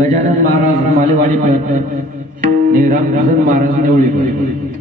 गजानन महाराज मालेवाडी आणि रामकृष्ण महाराज नेवळीकर.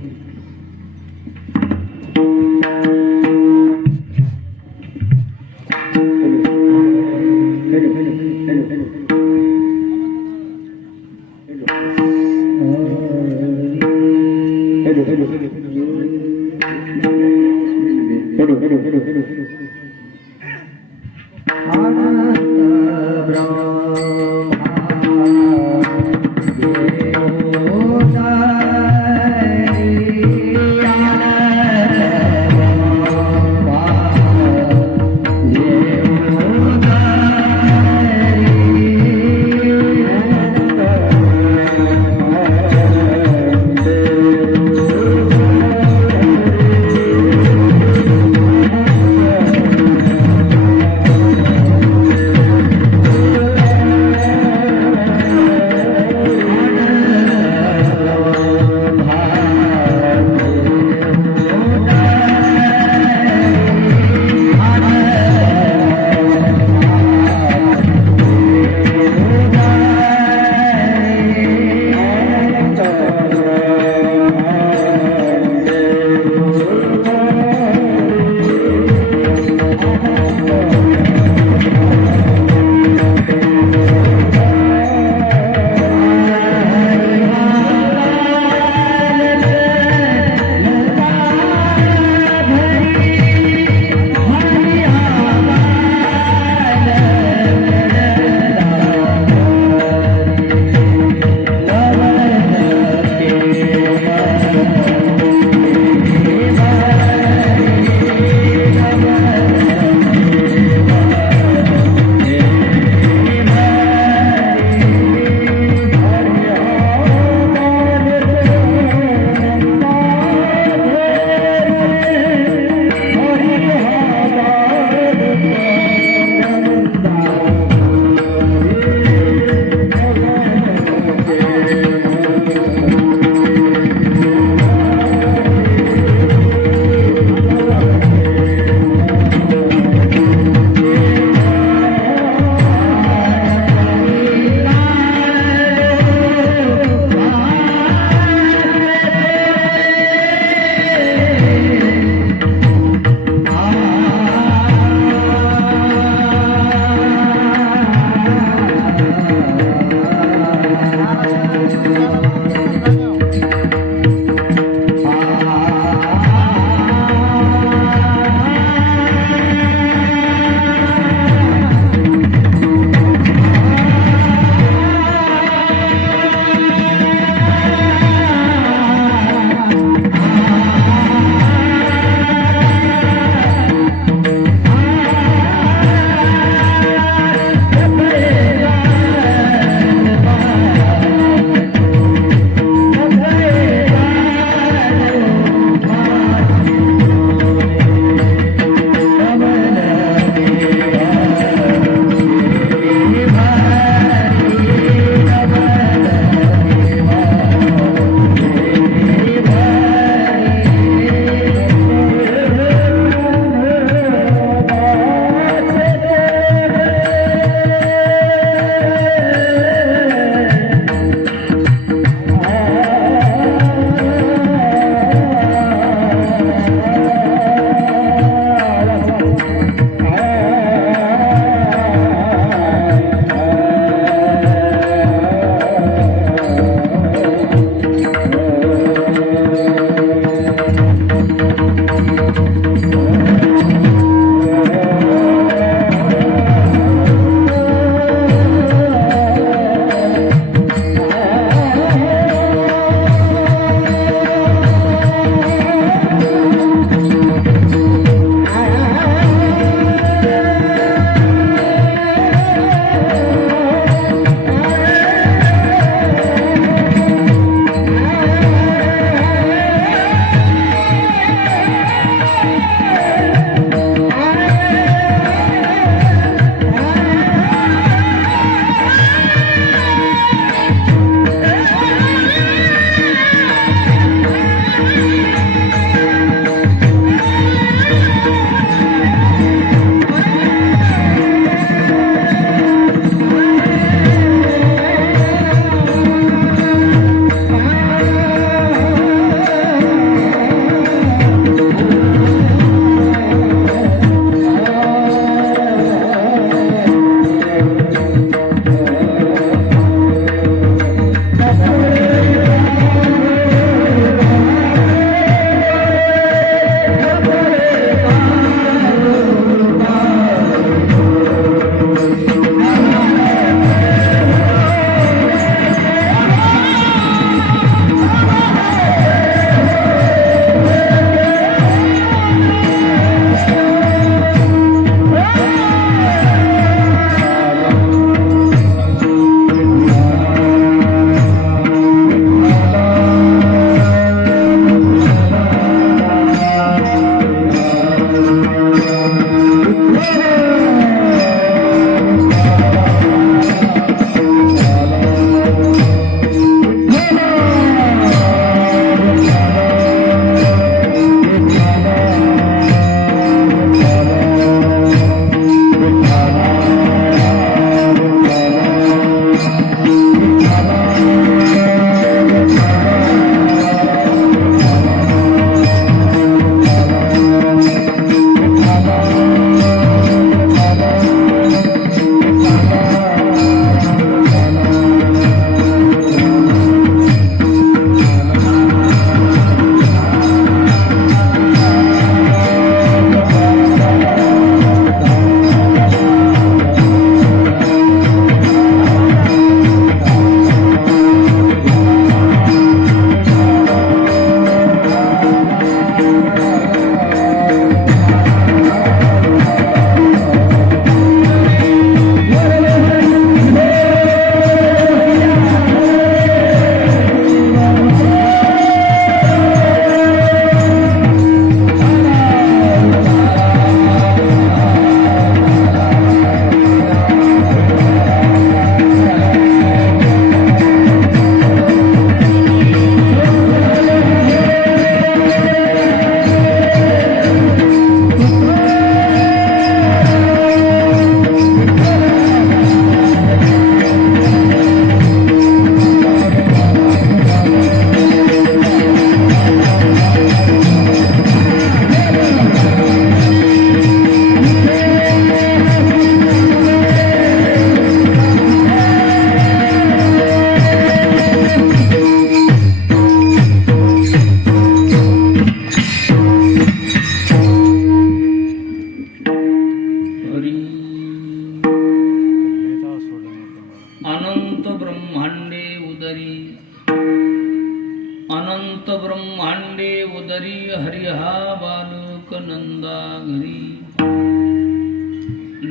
ब्रह्मांडे उदरी हरिहा बालक नंदा घरी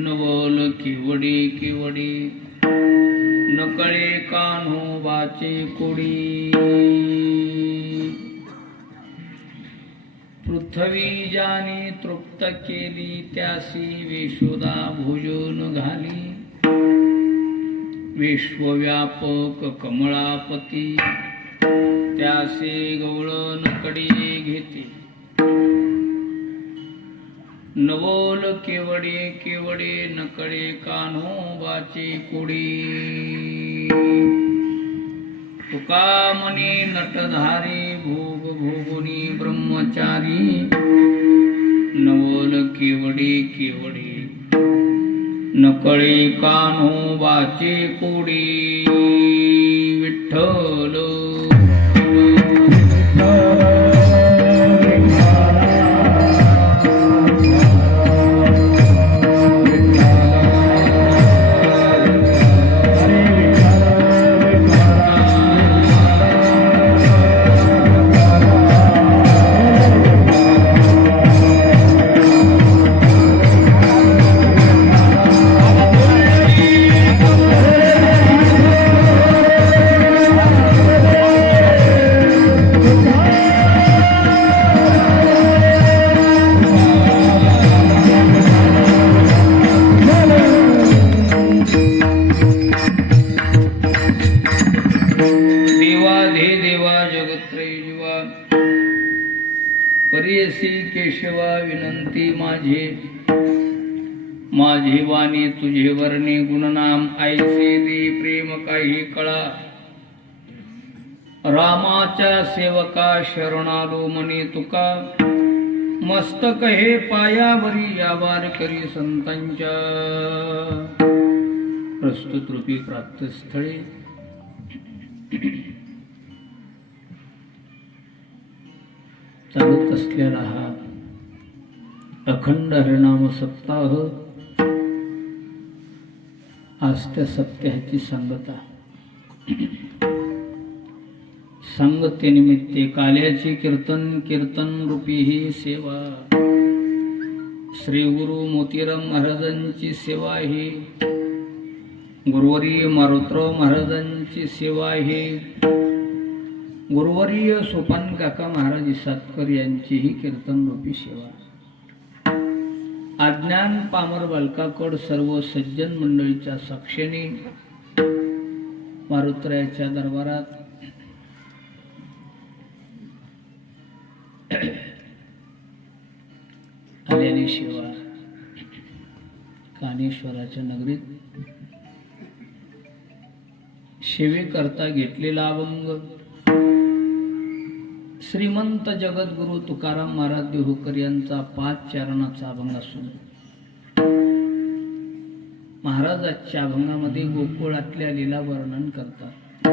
नवल केवडे केवडे नकळे कान्होबाचे कोडी पृथ्वी ज्याने तृप्त केली त्यासी वेशोदा भोजन घाली विश्वव्यापक कमळापती त्यासे गवळण कडी घेते नवोल केवडे केवडे नकळे कान्होबाचे कोडी तुका मनी नटधारी भोग भोगुनी ब्रह्मचारी नवल केवडे केवडे नकळे कान्होबाचे कोडी विठ्ठल परेसी केशवा विनंती माझे माझे वाणी तुझे वर्णे गुणनाम ऐसे दे प्रेम काही कळा रामाच्या सेवका शरणालो मने तुका मस्तक हे पायावरी यावार करी संतांच्या प्रस्तुत रूपी प्राप्तस्थळे चालत असलेला हा अखंड हरिनाम सप्ताह आज त्या सप्ताहाची सांगता सांगतेनिमित्ते काल्याची कीर्तन कीर्तन रूपी ही सेवा श्री गुरु मोतीराम महाराजांची सेवा ही गुरुवर्य मारुतराव महाराजांची सेवा ही गुरुवर्य सोपान काका महाराज सातकर यांचीही कीर्तन रूपी सेवा अज्ञान पामर बालकाकड सर्व सज्जन मंडळीच्या साक्षीने मारुतरायाच्या दरबारात आल्याने सेवा कानेश्वराच्या नगरीत सेवेकरता घेतलेला अभंग श्रीमंत जगद्गुरु तुकाराम महाराज देहूकर यांचा 5 चरणाचा अभंग असून महाराजांच्या अभंगामध्ये गोकुळातल्या लीला वर्णन करतात.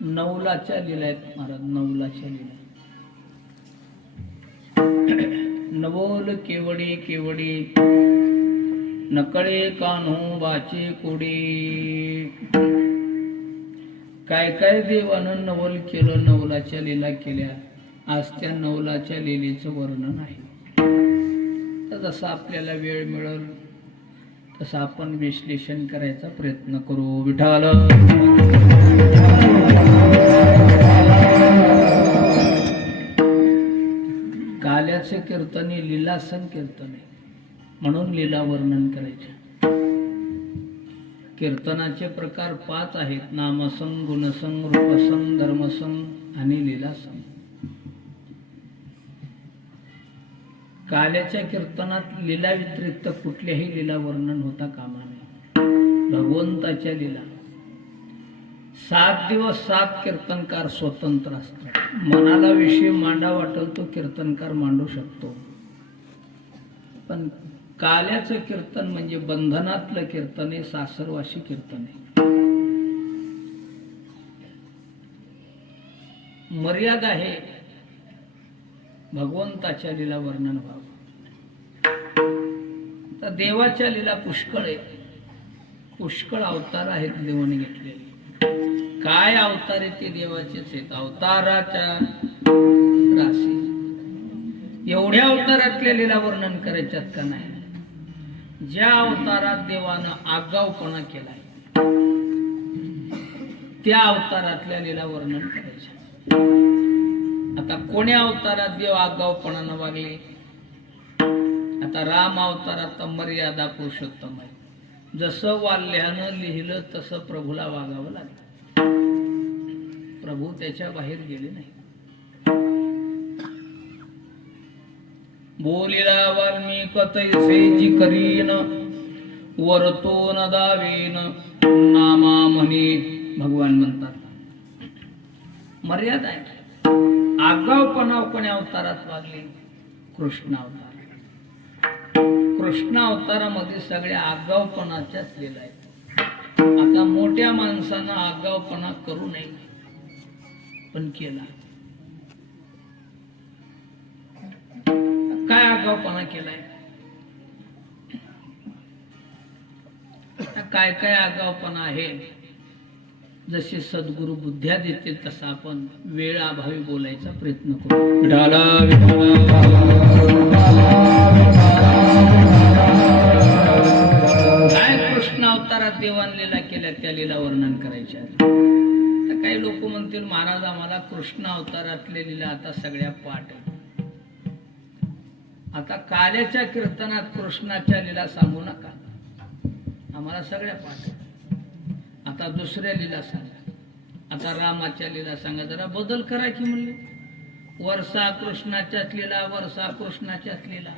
नवलाच्या लीला आहेत महाराज, नवलाच्या लीला. नवल केवडे केवडे नकळे कान्होबाचे कोडे. काय काय देवानं नवल केलं, नवलाच्या लीला केल्या. आज त्या नवलाच्या लीलेचं वर्णन आहे. तर जसं आपल्याला वेळ मिळेल तसं आपण विश्लेषण करायचा प्रयत्न करू. विठ्ठल काल्याचे कीर्तन हे लीला संकीर्तन आहे, म्हणून लीला वर्णन करायचे. कीर्तनाचे प्रकार 5 आहेत: नामसंग, गुणसंग, रूपसंग, धर्मसंग आणि लीलासंग. काल्याच्या कीर्तनात लीला व्यतिरिक्त कुठल्याही लीला वर्णन होता कामा नये. भगवंताच्या लीला 7 दिवस 7 कीर्तनकार स्वतंत्र असतात. मनाला विषय मांडा वाटेल तो कीर्तनकार मांडू शकतो, पण काल्याचं कीर्तन म्हणजे बंधनातलं कीर्तन आहे, सासरवाशी कीर्तन आहे. मर्यादा आहे भगवंताच्या लीला वर्णन व्हावं. तर देवाच्या लीला पुष्कळ आहे, पुष्कळ अवतार आहेत देवाने घेतलेले. काय अवतार आहे ते देवाचेच आहेत. अवताराच्या राशी एवढ्या अवतारातल्या लीला वर्णन करायच्यात का नाही? ज्या अवतारात देवानं आगाऊपणा केलाय त्या अवतारातल्या लीला वर्णन करायच्या. आता कोण्या अवतारात देव आगाऊपणानं वागले? आता राम अवतारात मर्यादा पुरुषोत्तम आहे. जसं वाल्यानं लिहिलं तसं प्रभूला वागावं लागलं. प्रभू त्याच्या बाहेर गेले नाही. बोलिला वाल्मिक तैसे जी करीन वरतो न दावेन नामा म्हणे. भगवान म्हणतात मर्यादा आहे. आगाऊपणा कोण्या अवतारात वागले? कृष्ण अवतार. कृष्ण अवतारामध्ये सगळ्या आगाऊपणाच्याच लीला आहेत. आता मोठ्या माणसानं आगाऊपणा करू नये पण केला. काय आगाऊपणा केलाय? काय काय आगाऊपणा आहे? जसे सद्गुरु बुद्ध्या देते तसा आपण वेळाभावी बोलायचा प्रयत्न करू. काय कृष्ण अवतारात देवान लीला केल्या त्या लीला वर्णन करायच्या. तर काही लोक म्हणतील महाराज आम्हाला कृष्ण अवतारातल्या लीला आता सगळ्या पाठ आहे. आता काल्याच्या कीर्तनात कृष्णाच्या लीला सांगू नका, आम्हाला सगळ्या पाठ आहे. आता दुसऱ्या लीला सांगा. आता रामाच्या लीला सांगा. जरा बदल करा की म्हणले. वर्षा कृष्णाच्याच लीला, वर्षा कृष्णाच्याच लीला.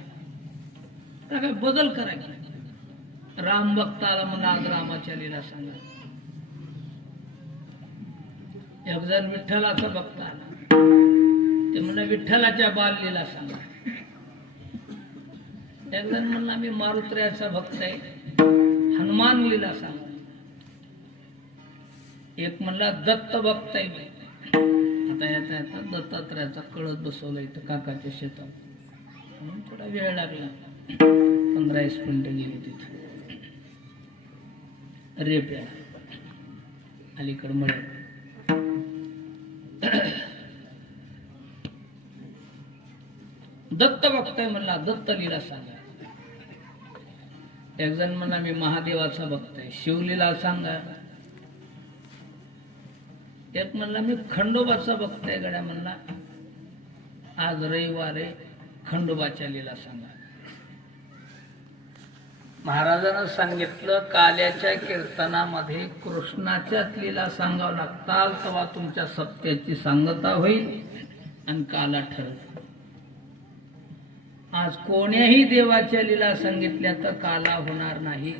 काय बदल करा की. राम भक्त आला म्हणून आज रामाच्या लीला सांगा. एक जण विठ्ठलाचा भक्त आला ते म्हणलं विठ्ठलाच्या बाल लीला सांगा. एक जण म्हणला मी मारुत्र्याचा भक्त आहे, हनुमान लीला सांगा. एक म्हणला दत्त भक्त आहे मी. आता याचा दत्तात्रयाचा कळस बसवला इथं काकाच्या शेतात. म्हणून थोडा वेळ लागला. 15-20 मिनिटं गेली तिथे. रेप अलीकडे मळ. दत्त भक्त आहे म्हणला दत्त लीला सांगा. एक जण म्हणला मी महादेवाचा भक्त आहे, शिवलीला सांगा. एक म्हणला मी खंडोबाचा भक्त आहे गड्या म्हणला आज रविवार आहे, खंडोबाच्या लीला सांगा. महाराजांना सांगितलं काल्याच्या कीर्तनामध्ये कृष्णाच्याच लीला सांगावं लागतात तेव्हा तुमच्या सत्याची सांगता होईल आणि काला ठरत. आज कोण्याही देवाच्या लीला सांगितल्या तर काला होणार नाही.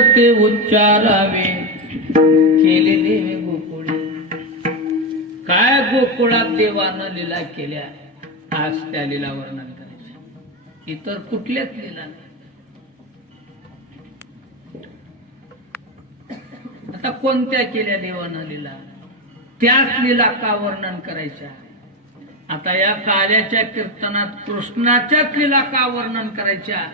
चरित्र ते उच्चारावे केले देवे गोकुळी. काय गोकुळात देवानं लीला केल्या आज त्या लीला वर्णन करायचं. इतर कुठल्याच लीला नाही. आता कोणत्या केल्या देवानं लीला त्याच लीला का वर्णन करायच्या. आता या काल्याच्या कीर्तनात कृष्णाच्याच लीला का वर्णन करायच्या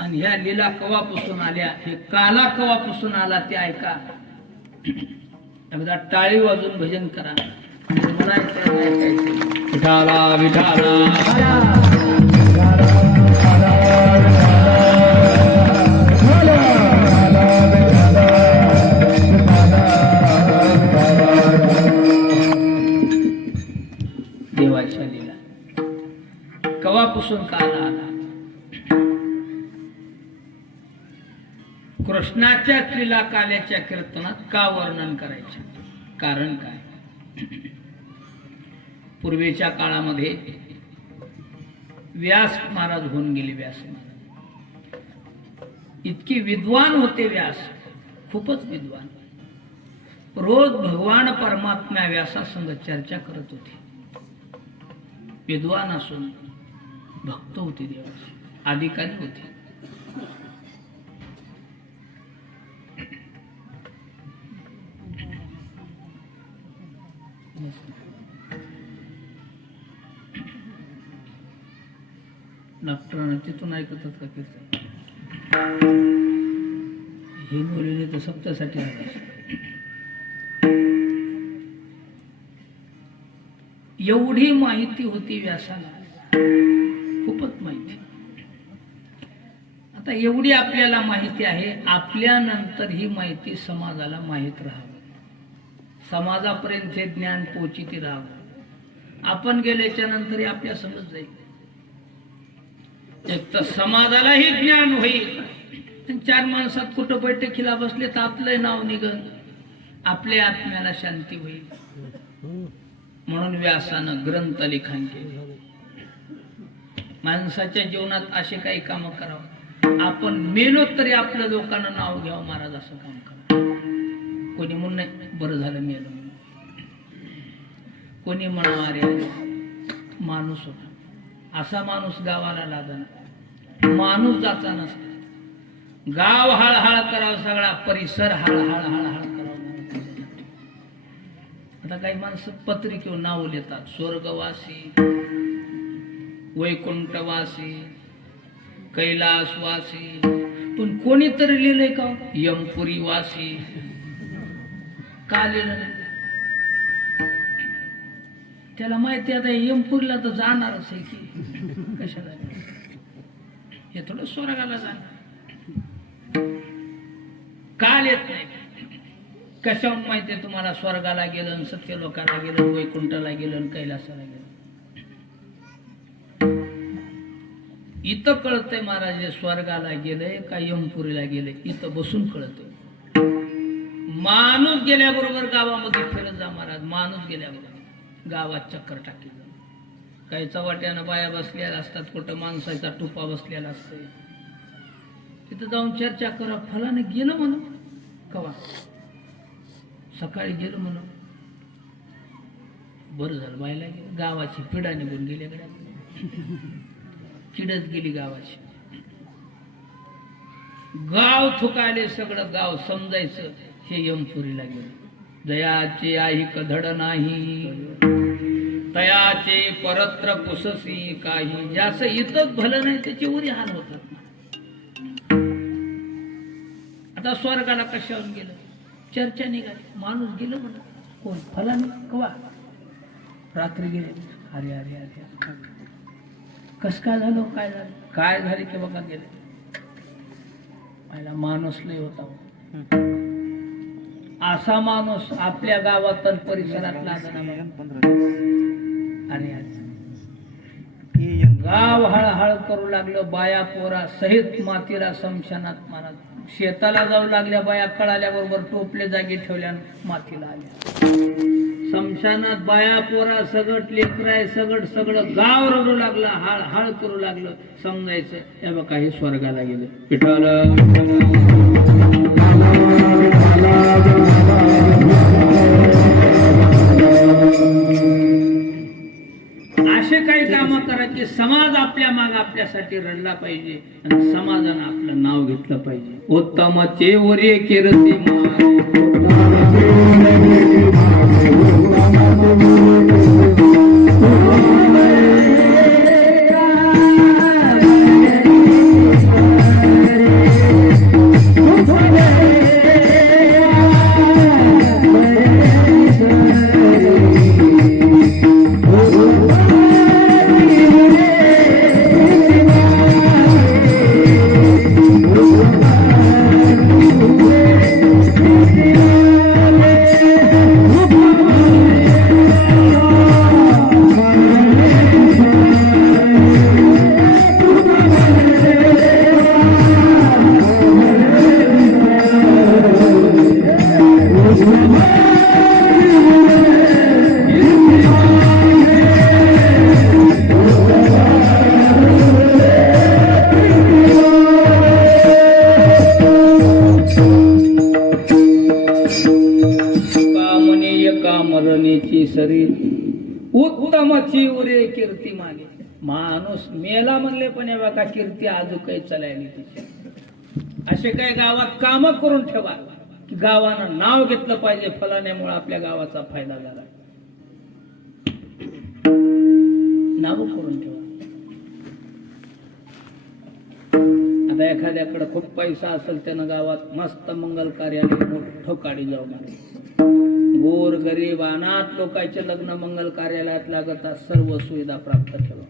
आणि ह्या लीला कवापासून आल्या, हे काला कवापासून आला ते ऐका. एकदा टाळी वाजून भजन करा. म्हणायचं विठाला विठाला. कृष्णाच्याच लीला काल्याच्या कीर्तनात का वर्णन करायचे? कारण काय? पूर्वीच्या काळामध्ये व्यास महाराज होऊन गेले. व्यास महाराज इतके विद्वान होते. व्यास खूपच विद्वान. रोज भगवान परमात्मा व्यासासंग चर्चा करत होते. विद्वान असून भक्त होते, देवाचे अधिकारी होते. डॉक्टरांना तिथून ऐकतात का कीर्तन? हे मुलीने तर सप्तासाठी एवढी माहिती होती व्यासाला, खूपच माहिती. आता एवढी आपल्याला माहिती आहे, आपल्यानंतर ही माहिती समाजाला माहीत राहावं, समाजापर्यंत हे ज्ञान पोचित राहावं. आपण गेल्याच्या नंतर आपल्या समज जाईल. एक तर समाजालाही ज्ञान होईल, चार माणसात कुठं बैठकीला बसले तर आपलं नाव निघल, आपल्या आत्म्याला शांती होईल. म्हणून व्यासानं ग्रंथ लिखाण केले. माणसाच्या जीवनात असे काही काम करावं, आपण मेलो तरी आपल्या लोकांना नाव घ्यावं, महाराज असं काम करा. कोणी म्हणून बरं झालं मेलो, कोणी म्हणा अरे माणूस होता, असा माणूस गावाला लागला. माणूस जाता नसता, गाव हळहळ करावं, सगळा परिसर हळहळ हळहळ करावं. आता काही माणसं पत्रिकेवर नाव लिहितात, स्वर्गवासी, वैकुंठवासी, कैलासवासी, पण कोणीतरी लिहिलंय का यमपुरीवासी? का लिहिलं नाही? त्याला माहिती आता यमपुरीला तर जाणारच आहे की, कशाला हे थोडं स्वर्गाला जाणार. काल येत नाही. कशावर माहितीये तुम्हाला? स्वर्गाला गेलं, सत्यलोकाला गेलं, वैकुंठाला गेलं, कैलासाला गेलं. इथं कळतंय महाराज स्वर्गाला गेलंय का यमपुरीला गेले, इथं बसून कळतंय. माणूस गेल्याबरोबर गावामध्ये फिरत जा महाराज. माणूस गेल्याबरोबर गावात चक्कर टाकी जा. काही चवाट्यानं बाया बसलेल्या असतात, कुठं माणसाचा टुपा बसलेला असतोय, तिथं जाऊन चर्चा करा. फलाने गेलं म्हणून कवा सकाळी गेलो म्हणून बरं झालं, बायला गेलं. गावाची पिढा निघून गेली, किडत गेली गावाची. गाव थुकाले, सगळं गाव समजायचं हे यमपुरीला गेलं. दयाचे ऐक धड नाही, तयाचे परत्र पुससी काही. ज्याचं इथंच भलं नाही त्याचे उरी हाल होतात. आता स्वर्गाला कशावर गेलं? चर्चा निघाली. माणूस गेलं म्हणत, कोण फलाने कवा रात्री गेले. अरे अरे अरे कस काय झालं, काय झालं, काय झाले की बघा गेले. पहिला माणूस लय होता. असा माणूस आपल्या गावात परिसरातला आणि गाव हळहळ करू लागलं. बाया पोरा सहित मातीला समशानात महाराज. शेताला जाऊ लागल्या बाया, कळाल्या बरोबर टोपले जागी ठेवल्या, मातीला आल्या. समशानात बाया पोरा सगट लेकराय सगट सगळं गाव रडू लागलं, हळहळ करू लागलं. समजायचं हे बघा हे स्वर्गाला गेलं. विठ्ठल असे काही काम करा की समाज आपल्या माग आपल्यासाठी रडला पाहिजे आणि समाजानं आपलं नाव घेतलं पाहिजे. उत्तमाचे वरे केरते पाण्याची सरी उत्तमची उरे कीर्ती मागे. माणूस मेला म्हणले पण या बघा कीर्ती आजू काही चालायली तिची. असे काही गावात काम करून ठेवा की गावानं नाव घेतलं पाहिजे, फलाण्यामुळे आपल्या गावाचा फायदा झाला. नाव करून ठेवा. आता एखाद्याकडे खूप पैसा असेल त्यानं गावात मस्त मंगल कार्यालय मोठं काढी जाऊ मारे. गोर गरीब अनाथ लोकांचे लग्न मंगल कार्यालयात लागतात, सर्व सुविधा प्राप्त ठेवा.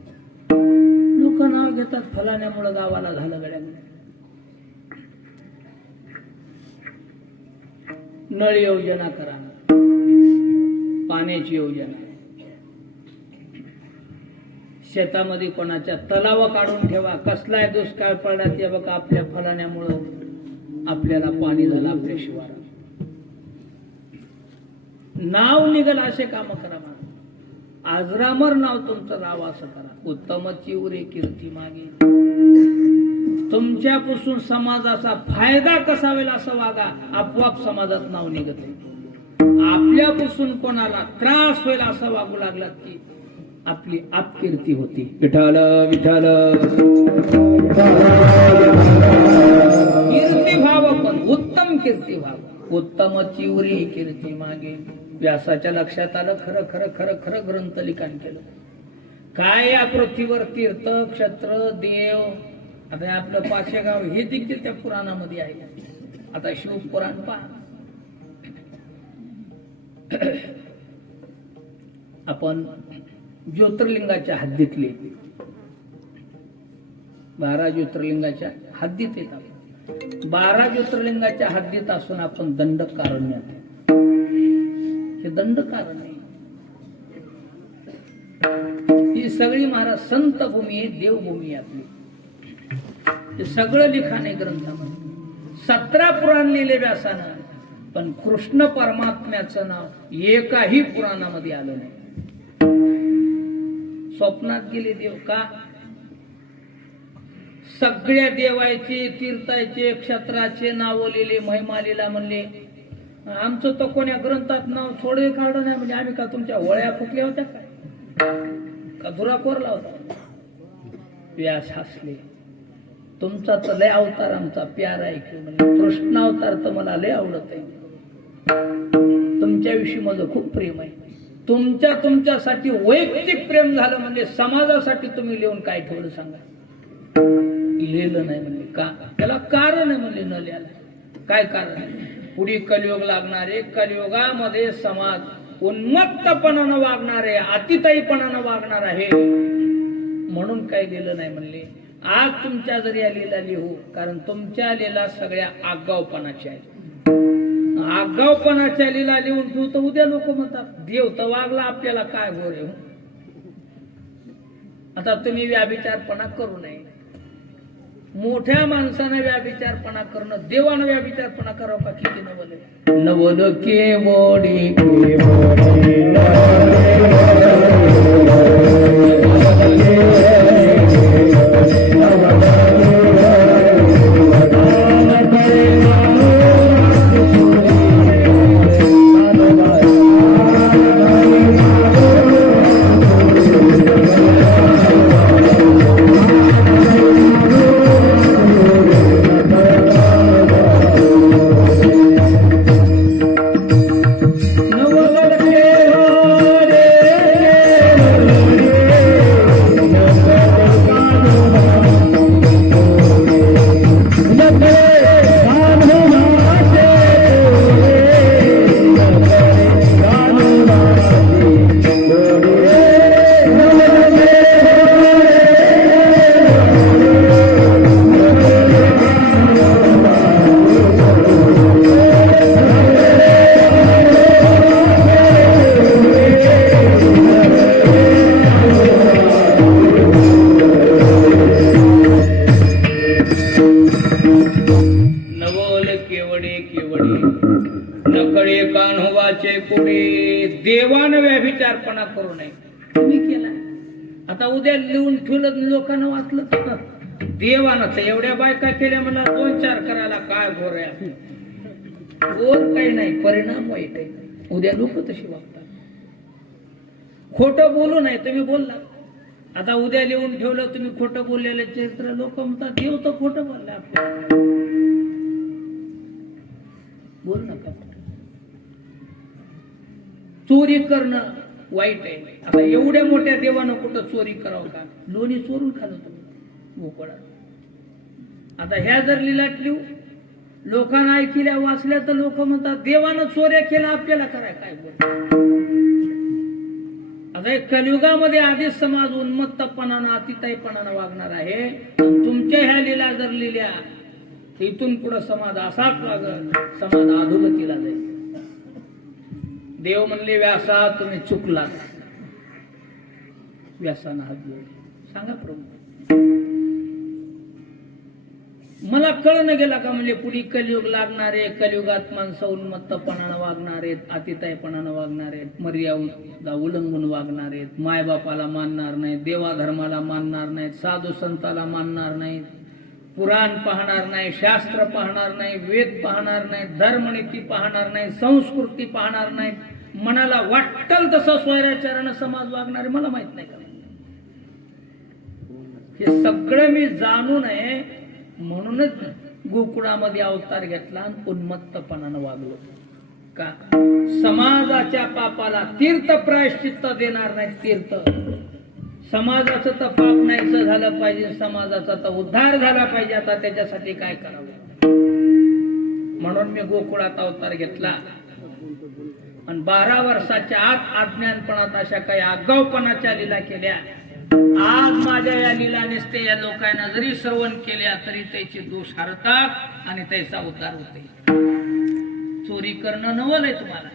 लोक नाव घेतात फलाण्यामुळे गावाला झालं गड्यामुळे. नळ योजना करा, पाण्याची योजना, शेतामध्ये कोणाच्या तलाव काढून ठेवा. कसलाय दुष्काळ पडला ते बघा आपल्या फलाण्यामुळं आपल्याला पाणी झालं आपल्या शिवारात. नाव निघल असे काम करा. आजरामर नाव तुमचं नाव असं करा. उत्तमची उरे कीर्ती मागे. तुमच्यापासून समाजाचा फायदा कसा होईल असं वागा, आपोआप समाजात नाव निघत आहे. आपल्यापासून कोणाला त्रास होईल असं वागू लागलात की आपली अपकीर्ती होती. विठाल विठाल कीर्ती भाव, पण उत्तम कीर्ती भाव. उत्तमची उरी कीर्ती मागे. व्यासाच्या लक्षात आलं, खरं खरं खरं खरं ग्रंथ लिखाण केलं. काय या पृथ्वीवर तीर्थ क्षत्र देव, आता आपलं पाचेगाव हे देखील त्या पुराणामध्ये आहे. आता शिवपुराण पहा. आपण ज्योतिर्लिंगाच्या हद्दीतले 12 ज्योतिर्लिंगाच्या हद्दीत येतात. 12 ज्योतिर्लिंगाच्या हद्दीत असून आपण दंडकारण्यात, हे दंडकारण्य ही सगळी महाराज संत भूमी आहे, देवभूमी आहे आपली. हे सगळं लिखाण आहे ग्रंथामध्ये. 17 पुराण लिहिले व्यासानं, पण कृष्ण परमात्म्याचं नाव एकाही पुराणामध्ये आलं नाही. स्वप्नात गेले देव का? सगळ्या देवायचे तीर्थाचे क्षत्राचे नाव लिहिले, महिमा लिहिला. म्हणले आमचं तर कोण्या ग्रंथात नाव थोडे काढलं नाही. म्हणजे आम्ही का तुमच्या वळ्या फुकल्या होत्या काय, का धुरा कोरला होता? व्यास हसले. तुमचा तर लय अवतार आमचा प्यारा आहे की. म्हणजे कृष्ण अवतार तर मला लय आवडत आहे. तुमच्याविषयी माझं खूप प्रेम आहे. तुमच्यासाठी वैयक्तिक प्रेम झालं म्हणजे समाजासाठी तुम्ही लिहून काय ठेवलं सांगा? लिहिलं नाही. म्हणजे का? त्याला कारण आहे. म्हणजे न लिहायला काय कारण आहे? पुढे कलियुग लागणारे, कलियुगामध्ये समाज उन्मत्तपणानं वागणारे, अतिताईपणानं वागणार आहे, म्हणून काय लिहिलं नाही. म्हणले आज तुमच्या जरी या लीला लिहू, कारण तुमच्या लीला सगळ्या आगाऊपणाच्या आहेत. आगाऊपणाच्या लीला लिहून ठेवू तर उद्या लोक म्हणतात देव तर वागला, आपल्याला काय घोर आहे. आता तुम्ही व्याभिचारपणा करू नये. मोठ्या माणसाने व्याभिचारपणा करणं, देवानं व्याभिचारपणा करावं का? किती नवल नवल केवडी देवानं व्याभिचारपणा करू नये. तुम्ही केला. आता उद्या लिहून ठेवलं, लोकांना वाचलं तर देवानं तर एवढ्या बायका केल्या, मला 2-4 करायला काय घोर आहे. घोर काही नाही, परिणाम वाईट आहे. उद्या लोक तशी वागतात. खोटं बोलू नये. तुम्ही बोलला, आता उद्या लिहून ठेवलं तुम्ही खोटं बोललेलं चरित्र, लोक म्हणतात देव तर खोटं बोलले आपल्याला. बोल नका. चोरी करणं वाईट आहे. आता एवढ्या मोठ्या देवानं कुठं चोरी करावं का? लोणी चोरून खाल्लं तुम्ही गोकुळात. आता ह्या जर लिलाट लिहू लोकांना ऐकल्या वाचल्या तर लोक म्हणतात देवानं चोऱ्या केल्या आपल्याला कराय काय बोल. आता एक कलियुगामध्ये आधीच समाज उन्मत्तपणानं अतिताईपणानं वागणार आहे. तुमच्या ह्या लीला जर लिहिल्या इथून पुढे समाज असाच वागत, समाज अधोगतीला जाईल. देव म्हणले व्यासा तुम्ही चुकलात. व्यासानं हात जोडले, सांगा प्रभू मला कळणं गेला का? म्हणजे पुढे कलियुग लागणारे, कलियुगात माणसं उन्मत्तपणानं वागणारे, अतितायपणानं वागणारे, मर्यादा उल्लंघून वागणारे, मायबापाला मानणार नाहीत, देवाधर्माला मानणार नाहीत, साधू संताला मानणार नाहीत, पुराण पाहणार नाही, शास्त्र पाहणार नाही, वेद पाहणार नाही, धर्मनीती पाहणार नाही, संस्कृती पाहणार नाही, मनाला वाटल तसं स्वैराचारानं समाज वागणारे. मला माहित नाही का हे सगळं मी जाणू नये म्हणूनच गोकुळामध्ये अवतार घेतला आणि उन्मत्तपणानं वागलो का? समाजाच्या पापाला तीर्थ प्रायश्चित्त देणार नाही. तीर्थ समाजाचं तर पाप नाहीच झालं पाहिजे, समाजाचा तर उद्धार झाला पाहिजे. आता त्याच्यासाठी काय करावं म्हणून मी गोकुळात अवतार घेतला आणि 12 वर्षाच्या आत अज्ञानपणात अशा काही आगाऊपणाच्या लीला केल्या. आज माझ्या या लीला नसते या लोकांना जरी श्रवण केल्या तरी त्याचे दोष हरतात आणि त्याचा उद्धार होते. चोरी करणं नवल आहे तुम्हाला,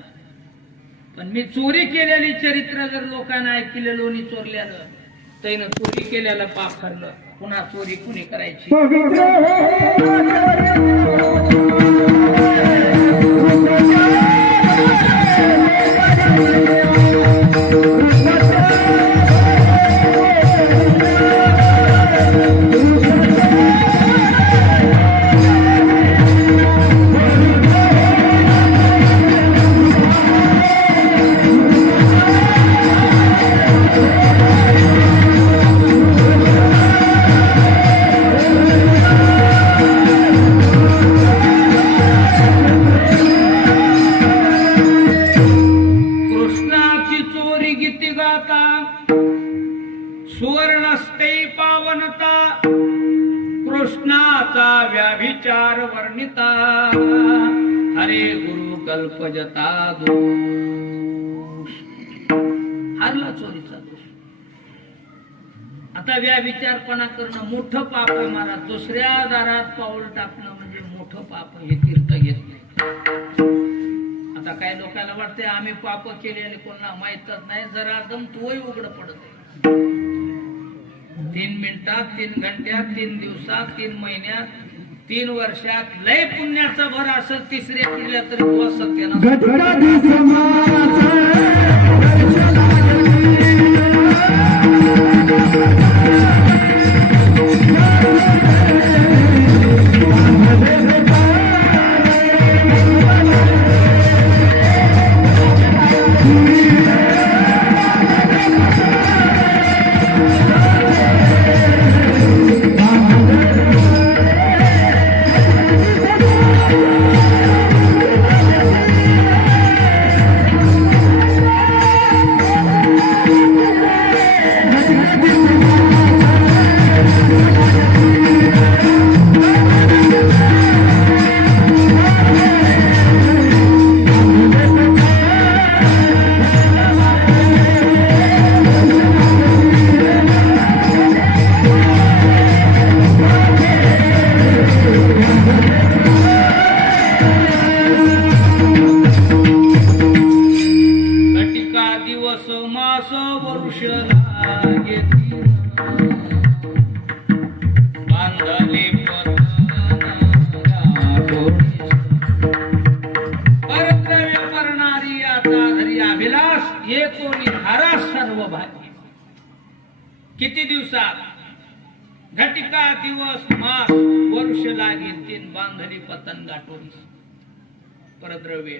पण मी चोरी केलेली चरित्र जर लोकांना ऐकले, लोणी चोरल्यानं त्यानं चोरी केल्याला पाप ठरलं. पुन्हा चोरी कुणी करायची? सुवर्णस्ते पावनता कृष्णाचा व्याभिचार वर्णिता. हरे गुरु कल्पजता दोष. हरला चोरीचा दोष. आता व्याभिचारपणा करणं मोठं पाप आहे महाराज. दुसऱ्या दारात पाऊल टाकणं म्हणजे मोठं पाप. हे तीर्थ घेत नाही. आता काही लोकांना वाटते आम्ही पाप केलेले कोणाला माहीतच नाही. जरा दम तोही उघड पडत आहे. 3 मिनिटात, 3 घंट्यात, 3 दिवसात, 3 महिन्यात, 3 वर्षात लय पुण्याचा भर असं तिसऱ्या पिढीला तरी बुवा सत्य किती दिवसात? घटिका दिवस मास वर्ष लागेल. 3 बांधली पतंगा टोळी. परद्रव्य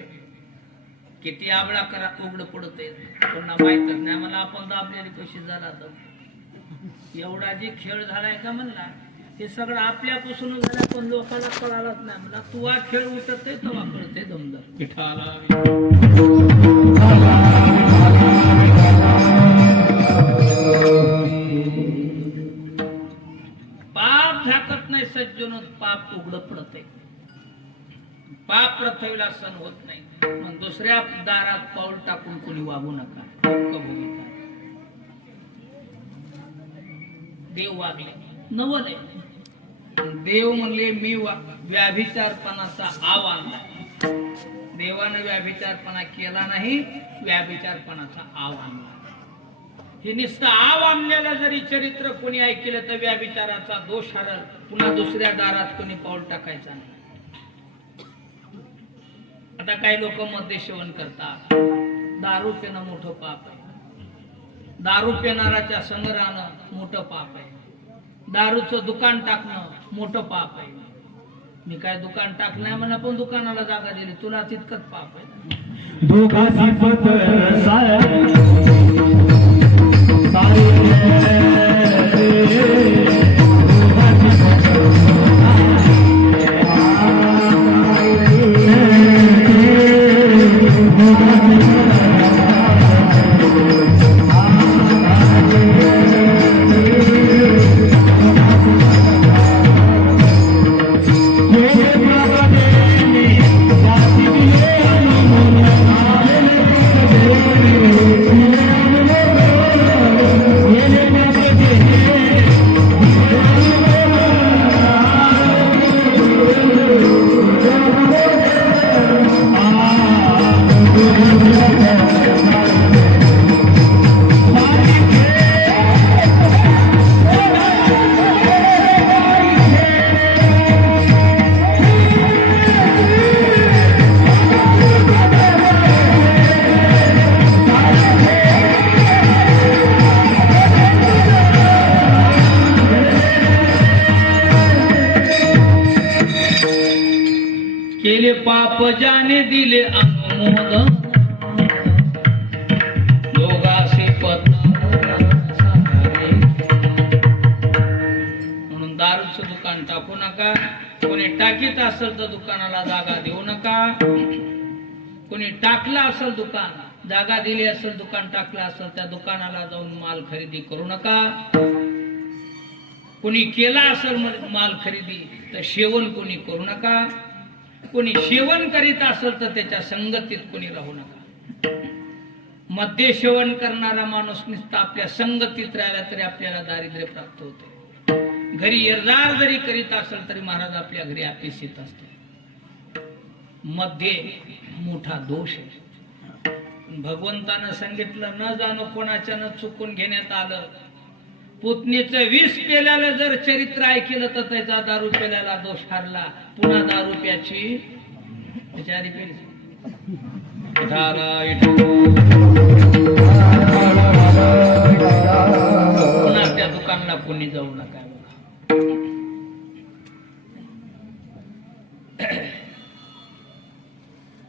किती आबळा करा उघड पडतंय पुन्हा माहितच नाही मला आपण दाबलेली कशी झाला तर एवढा जे खेळ झालाय का म्हणला हे सगळं आपल्यापासून झालं पण लोकांना कळालंच नाही म्हणला तू हा खेळ उठत आहे तेव्हा कळते दमदर विठाला पाप झाकत नाही सज्जन पाप उघड पडत पाप प्रथवीला सण होत नाही मग दुसऱ्या दारात पाऊल टाकून कोणी वागू नका देव वागले नवले देव म्हणले मी व्याभिचारपणाचा आव आणला देवानं व्याभिचारपणा केला नाही व्याभिचारपणाचा आव आणला हे नुसतं आव आणलेलं जरी चरित्र कोणी ऐकलं तर व्याभिचाराचा दोष हरल पुन्हा दुसऱ्या दारात कोणी पाऊल टाकायचा नाही आता काही लोक मद्य सेवन करतात दारू पिणं मोठं पाप आहे दारू पिणाराच्या संग राहणं मोठं पाप आहे दारूचं दुकान टाकणं मोठं पाप आहे मी काय दुकान टाकलंय म्हणा पण दुकानाला जागा दिली तुला तितकंच पाप आहे केले पाप जाने दिले अनुमोदन दोघांचे म्हणून दारूचं दुकान टाकू नका कोणी टाकीत असेल तर दुकानाला जागा देऊ नका कोणी टाकलं असेल दुकान जागा दिली असेल दुकान टाकलं असेल त्या दुकानाला जाऊन माल खरेदी करू नका कोणी केला असेल माल खरेदी तर सेवन कोणी करू नका कोणी सेवन करीत असेल तर त्याच्या संगतीत कोणी राहू नका मद्य सेवन करणारा माणूस नुसता आपल्या संगतीत राहिला तरी आपल्याला दारिद्र्य प्राप्त होते घरी एरदार जरी करीत असेल तरी महाराज आपल्या घरी आपीस येत असते मद्य मोठा दोष आहे भगवंतानं सांगितलं न जाणो कोणाच्या न चुकून घेण्यात आलं पुतणीचं विष पेल्याला जर चरित्र ऐकलं तर त्याचा दारू पेल्याला दोष ठरला पुन्हा दारू प्याची विचारी पेली पुन्हा त्या दुकानला कोणी जाऊ नका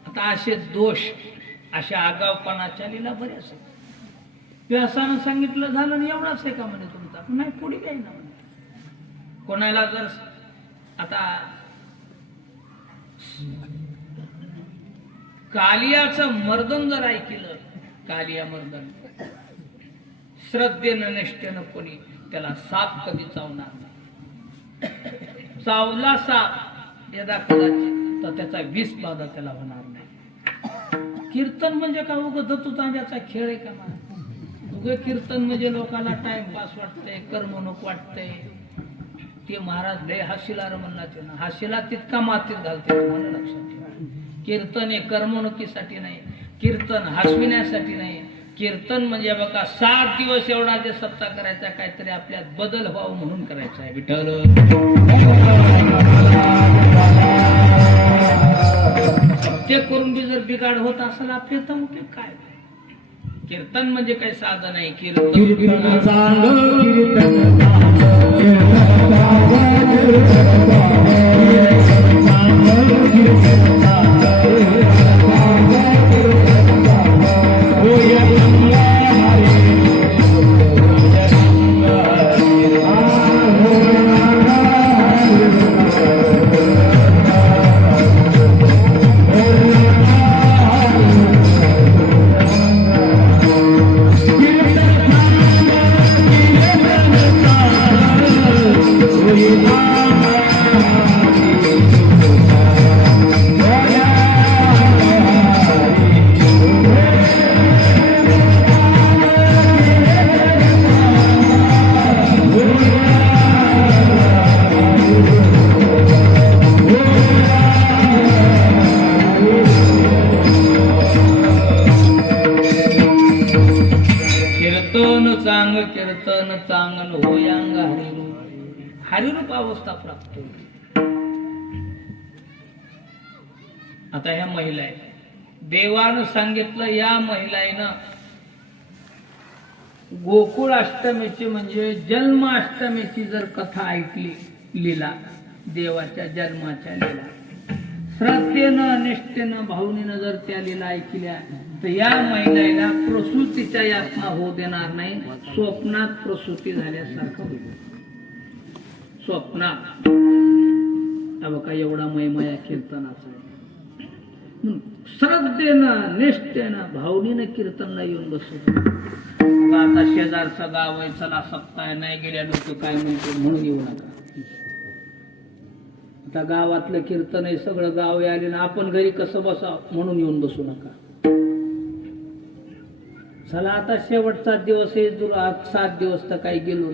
आता असे दोष अशा आगावपणाच्या लीला बऱ्याच आहेत व्यासानं सांगितलं झालं नाही एवढाच आहे का म्हणे तुमचा नाही पुढे काही ना म्हणे कोणाला जर आता कालियाचं मर्दन जर ऐकलं कालिया मर्दन श्रद्धेनं निष्ठेनं कोणी त्याला साप कधी चावणार नाही चावला साप यदा कदाचित तर त्याचा विष बाधा त्याला होणार नाही कीर्तन म्हणजे का उग दत्तुतांब्याचा खेळ आहे का मला उगे कीर्तन म्हणजे लोकांना टाइमपास वाटतंय करमणूक वाटतंय ते महाराज लय हाशिला म्हणला ना हाशिला तितका मातीत घालते मला लक्षात ठेवा कीर्तन हे करमणुकीसाठी नाही कीर्तन हसविण्यासाठी नाही कीर्तन म्हणजे बघा 7 दिवस एवढा जे सप्ताह करायचा काहीतरी आपल्यात बदल व्हावं म्हणून करायचा आहे विठ्ठल ते करून बी जर बिघाड होत असेल आपले तर उपयोग काय कीर्तन म्हणजे काही साधन आहे कीर्तन खेळन चांगन होयांग हरिरूप हरिरूप अवस्था प्राप्त होते. आता ह्या महिला आहेत, देवानं सांगितलं या महिलाईनं गोकुळ अष्टमीची म्हणजे जन्माष्टमीची जर कथा ऐकली, लीला देवाच्या जन्माच्या लीला श्रद्धेनं निष्ठेनं भावनेनं जर त्या लीला ऐकल्या तर या महिलाला प्रसूतीच्या यातना होऊ देणार नाही. स्वप्नात प्रसूती झाल्यासारखं होईल. स्वप्नात बघा एवढा महिमा या कीर्तनाचा आहे. श्रद्धेनं निष्ठेनं भावनेनं कीर्तनला येऊन बसतो. आता शेजारचं गाव आहे, चला सप्ताह नाही गेल्या लोक काय म्हणते म्हणून येऊ नका. आता गावातलं कीर्तन आहे, सगळं गाव आले ना, आपण घरी कसं बसा म्हणून येऊन बसू नका. चला आता शेवटचा दिवस आहे, आज 7 दिवस तर काही गेलो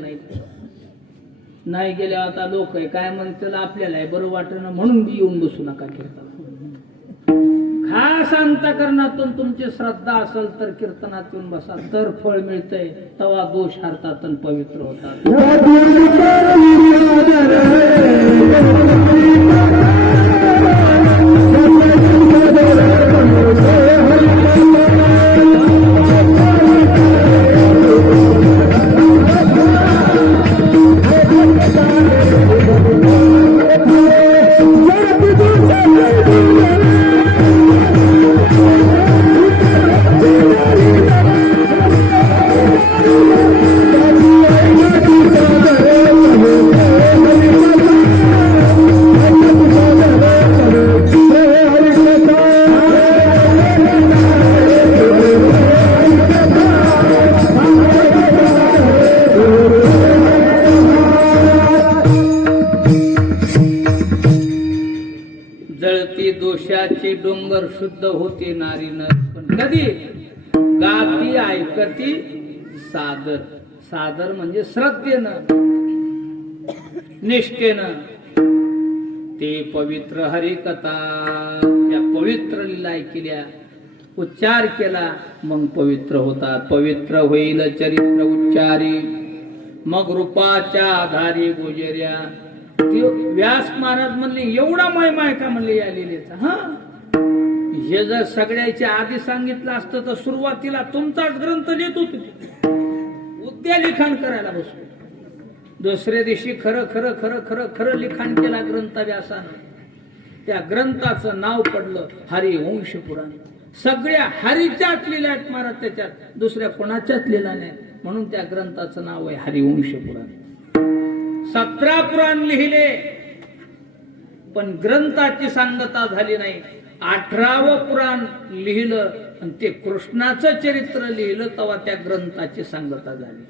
नाही गेल्या आता लोक आहे काय म्हणतील आपल्याला बरं वाटणं म्हणून येऊन बसू नका कीर्तन. खास अंतःकरणातून तुमची श्रद्धा असेल तर कीर्तनात येऊन बसा, तर फळ मिळतंय. तवा दोष हरतात आणि पवित्र होतात. जळती दोषाचे डोंगर शुद्ध होते नारी न, पण कधी गाती ऐकती सादर. सादर म्हणजे श्रद्धेनं निष्ठेनं ते पवित्र हरिकथा या पवित्र लीला ऐकल्या, उच्चार केला मग पवित्र होतात. पवित्र होईल चरित्र उच्चारी, मग रूपाच्या आधारी गुजर्या. व्यास महाराज म्हणले एवढा महिमा आहे का म्हणले या लीलेचा. हा, हे जर सगळ्याच्या आधी सांगितलं असतं तर सुरुवातीला तुमचाच ग्रंथ लिहित होते, उद्या लिखाण करायला बसलो. दुसऱ्या दिवशी खरं खरं खरं खरं खरं लिखाण केला ग्रंथ व्यासानं. त्या ग्रंथाचं नाव पडलं हरिवंश पुराण. सगळ्या हरीच्याच लीला आहेत महाराज, त्याच्यात दुसऱ्या कोणाच्याच लीला नाही, म्हणून त्या ग्रंथाचं नाव आहे हरिवंश पुराण. 17 पुराण लिहिले पण ग्रंथाची सांगता झाली नाही. 18वं पुराण लिहिलं आणि ते कृष्णाचं चरित्र लिहिलं, तेव्हा त्या ग्रंथाची सांगता झाली.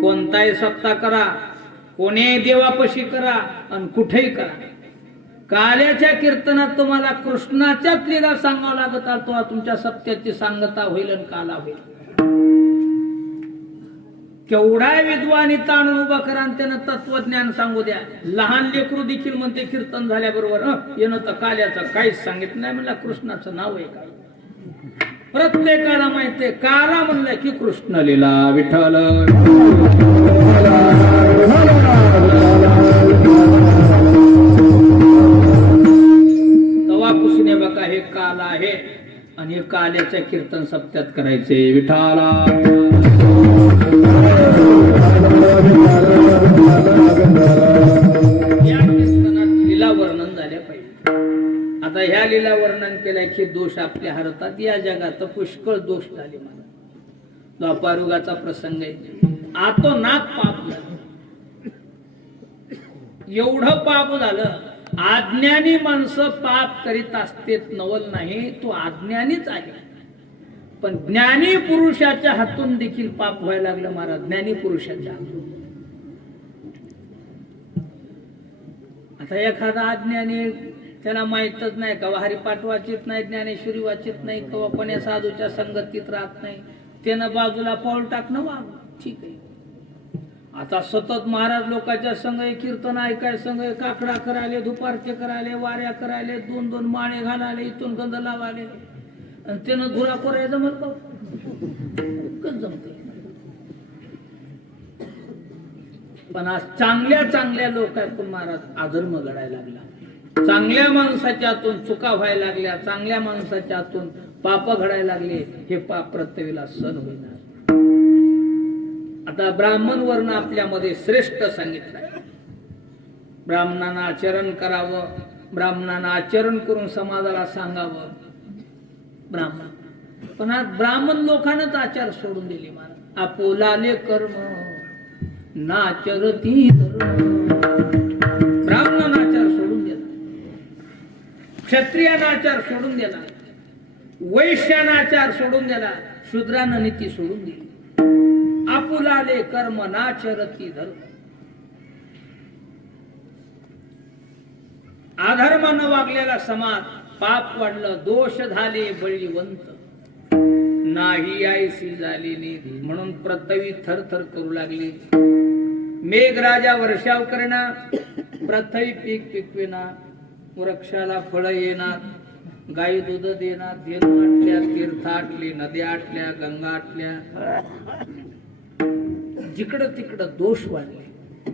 कोणताही सप्ताह करा, कोणी देवापशी करा आणि कुठेही करा, काल्याच्या कीर्तनात तुम्हाला कृष्णाच्याच लीला सांगावं लागत, तेव्हा तुमच्या सत्याची सांगता होईल आणि काला होईल. केवढा विद्वान ताणून उभा करा आणि त्यानं तत्वज्ञान सांगू द्या. लहान लेकरू देखील म्हणते कीर्तन झाल्याबरोबर येणं तर काल्याचं काहीच सांगितलं नाही, म्हणला कृष्णाचं नाव आहे का. प्रत्येकाला माहितीये काला म्हणलं की कृष्ण लीला विठ्ठल. तवापासून बघा हे काल आहे आणि हे काल्याच्या कीर्तन सप्त्यात करायचे विठ्ठला. या कीर्तनात लीला वर्णन झाल्या पाहिजे. आता ह्या लीला वर्णन केल्या की दोष आपल्या हरतात. या जगात पुष्कळ दोष झाले. मला द्वापारयुगाचा प्रसंग आहे. आतो नाक पाप झालं, एवढं पाप झालं. अज्ञानी माणसं पाप करीत असते नवल नाही, तो अज्ञानीच आहे. पण ज्ञानी पुरुषाच्या हातून देखील पाप व्हायला लागलं महाराज. ज्ञानी पुरुषाच्या हातून. आता एखादा अज्ञानी, त्याला माहितच नाही का हरिपाठ वाचित नाही, ज्ञानेश्वरी वाचित नाही, किंवा कोण्या साधूच्या संगतीत राहत नाही, त्यानं बाजूला पाऊल टाकणं वा ठीक आहे. आता सतत महाराज लोकांच्या संग कीर्तन ऐकाय, संग काकडा करायले, दुपारचे करायले, वाऱ्या करायले, 2-2 माळे घालायले, इथून गंध लावायले, आणि त्यानं धुरा करायचं जमत का? जमत. पण आज चांगल्या चांगल्या लोकांतून महाराज अधर्म घडायला लागला, चांगल्या माणसाच्या हातून चुका व्हायला लागल्या, चांगल्या माणसाच्या हातून पाप घडायला लागले. हे पाप प्रत्येकाला सहन होईना. आता ब्राह्मण वर्ण आपल्यामध्ये श्रेष्ठ सांगितलंय. ब्राह्मणांना आचरण करावं, ब्राह्मणांना आचरण करून समाजाला सांगावं. ब्राह्मण पण आज ब्राह्मण लोकांनाच आचार सोडून दिले. महाराज आपुलाले कर्म नाचरती धर्म. ब्राह्मणांना आचार सोडून दिला, क्षत्रियांना आचार सोडून दिला, वैश्याना आचार सोडून दिला, शूद्रांना नीती सोडून दिली. आपुलाले कर्म नाचरती धर्म. अधर्मानं वागलेला समाज, पाप वाढलं, दोष झाले बळीवंत, नाही आयसी झाली निधी. म्हणून पृथ्वी थरथर करू लागली. मेघराजा वर्षाव करणार, पृथ्वी पीक पिकविणार, वृक्षाला फळ येणार, गाई दूध देणार, धेनू आटल्या, तीर्थ आटली, नद्या आटल्या, गंगा आटल्या. जिकडं तिकडं दोष वाढले,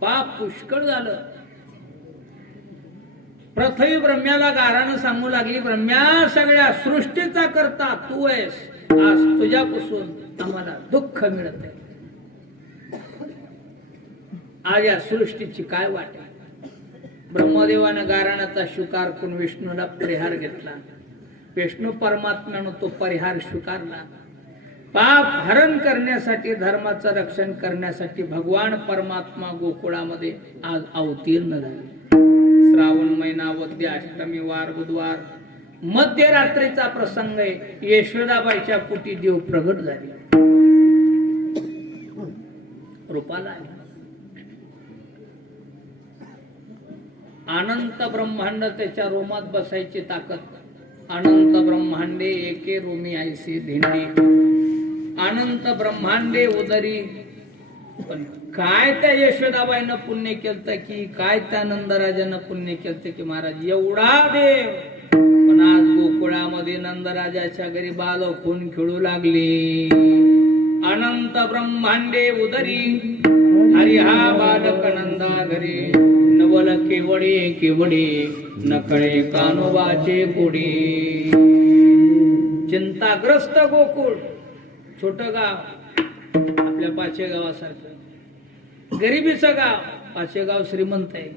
पाप पुष्कळ झालं. पृथ्वी ब्रह्म्याला गारानं सांगू लागली, ब्रह्म्या सगळ्या सृष्टीचा करता तू आहेस, आज तुझ्यापासून आम्हाला दुःख मिळत आहे. आज या सृष्टीची काय वाट आहे. ब्रह्मदेवानं गाराणाचा स्वीकार करून विष्णूला परिहार घेतला. विष्णू परमात्म्यानं तो परिहार स्वीकारला. पाप हरण करण्यासाठी, धर्माचं रक्षण करण्यासाठी भगवान परमात्मा गोकुळामध्ये आज अवतीर्ण झाले. श्रावण महिना, वद्य अष्टमी वार, बुधवार, मध्यरात्रीचा प्रसंग आहे. यशोदाबाईच्या पोटी देव प्रगट झाले, रूपाला आले. अनंत ब्रह्मांड त्याच्या रोमात बसायची ताकद. अनंत ब्रह्मांडे एके रोमी आयसी धिंडी, अनंत ब्रह्मांडे उदरी. पण काय त्या यशोदाबाईनं पुण्य केलं की काय त्या नंदराजानं पुण्य केलं की महाराज एवढा देव. पण आज गोकुळामध्ये नंदराजाच्या घरी बाल खून खेळू लागले. अनंत ब्रह्मांडे उदरी हरी हा बालक नंदा घरी. नवल केवडे केवडे नकळे कानोबाचे कोडे. चिंताग्रस्त गोकुळ, छोट गाव आपल्या पाचेगावासारखं. गरिबीचं गाव, पाचेगाव श्रीमंत आहे.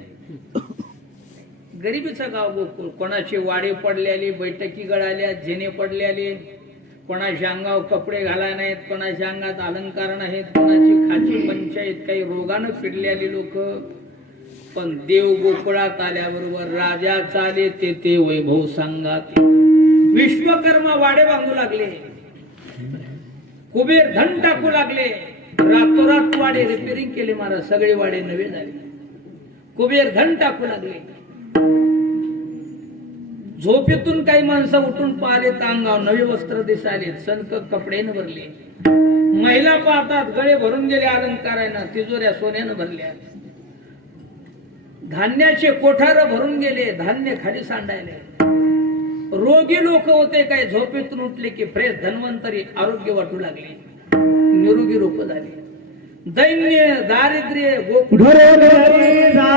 गरिबीचं गाव गोकुळ. कोणाचे वाडे पडलेले, बैठकी गळाल्या, जेने पडलेले, कोणाच्या अंगावर कपडे घाला नाहीत, कोणाच्या अंगात अलंकार नाहीत, कोणाची खाची पंचायत, काही रोगानं फिरलेली लोक. पण देव गोकुळात आल्याबरोबर राजा चाले ते वैभव सांगाते. विश्वकर्मा वाडे बांधू लागले, कुबेर धन टाकू लागले. रातोरात वाडे रिपेरिंग केले महाराज, सगळे वाडे नवे झाले. कुबेर धन टाकू लागले. झोपेतून काही माणसं उठून पाहिले तर अंगावर नवे वस्त्र दिसाले, सनक कपडेनं भरले. महिला पाहतात गळे भरून गेले अलंकारानं, तिजोऱ्या सोन्यानं भरल्या. धान्याचे कोठार भरून गेले, धान्य खाली सांडायले. रोगी लोक होते काय, झोपेतून उठले की फ्रेश धन्वंतरी आरोग्य वाटू लागले, निरोगी रूप झाले. दैन्य दारिद्र्य गोकुळ झाला